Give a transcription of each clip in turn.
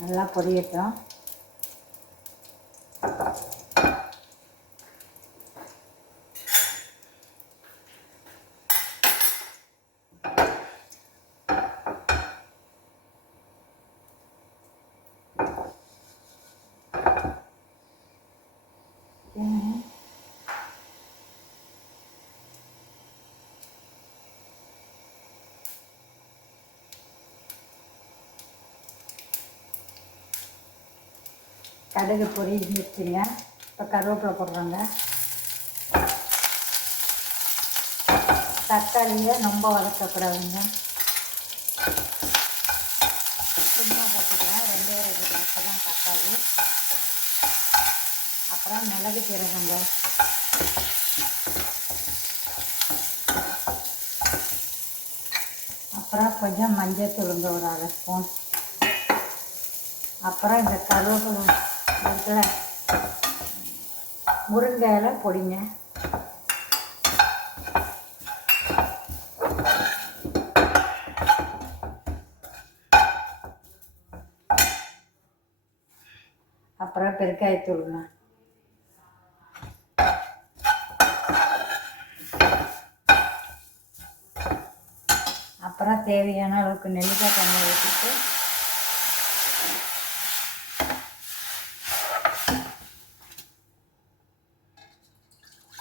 நல்லா பொரியட்டும் என்ன? கடுகு பொரிஞ்சிருச்சுங்க இப்போ கருவேப்பிலை போடுறோங்க. தக்காளியை ரொம்ப வதக்கக்கூடாதுங்க. சும்மா ரெண்டு ரெண்டே ரெண்டு கிளாஸ் தான் தக்காளி. அப்புறம் மிளகு சீரகங்க. அப்புறம் கொஞ்சம் மஞ்சள் தூளுங்க ஒரு அரை ஸ்பூன். அப்புறம் இந்த கருவேப்பிலை இருக்குல்ல முருங்கை பொடிங்க. அப்புறம் பெருக்காயத்தூளுங்க அப்புறம் தேவையான அளவுக்கு நெல்லிக்காய் தண்ணி ஊற்றிட்டு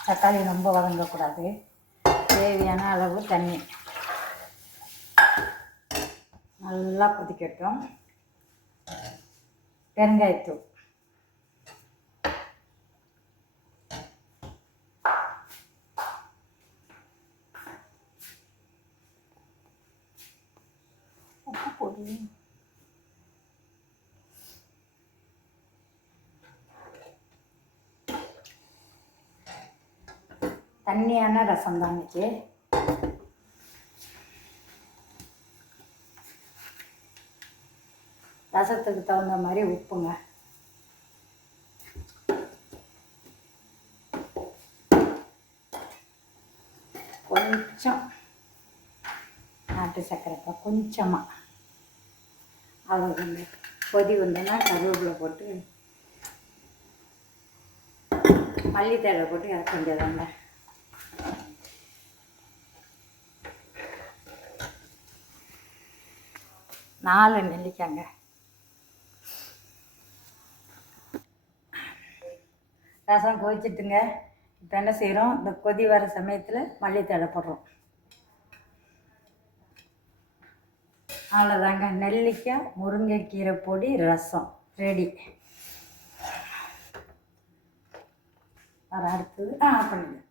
தக்காளி ரொம்ப வதங்கக்கூடாது. தேவையான அளவு தண்ணி. நல்லா கொதிக்கட்டும். பெருங்காயத்தூள். உப்பு பொடி. தண்ணியான ரசம் தான் இன்னைக்கு ரசத்துக்கு தகுந்த மாதிரி உப்புங்க. கொஞ்சம் நாட்டு சர்க்கரைப்பா கொஞ்சமாக அவ்வளோ கொதி வந்தோன்னா கருவேப்பிலை போட்டு மல்லித்தழை போட்டு இறக்க வேண்டியதாங்க நாலு நெல்லிக்காங்க. ரசம் கொதிச்சிட்டுங்க. இப்போ என்ன செய்கிறோம் இந்த கொதி வர சமயத்தில் மல்லித்தழை போடுறோம். அவ்வளோதாங்க நெல்லிக்காய் முருங்கைக்கீரை பொடி ரசம். ரெடி வர அடுத்தது. ஆ பண்ணுங்க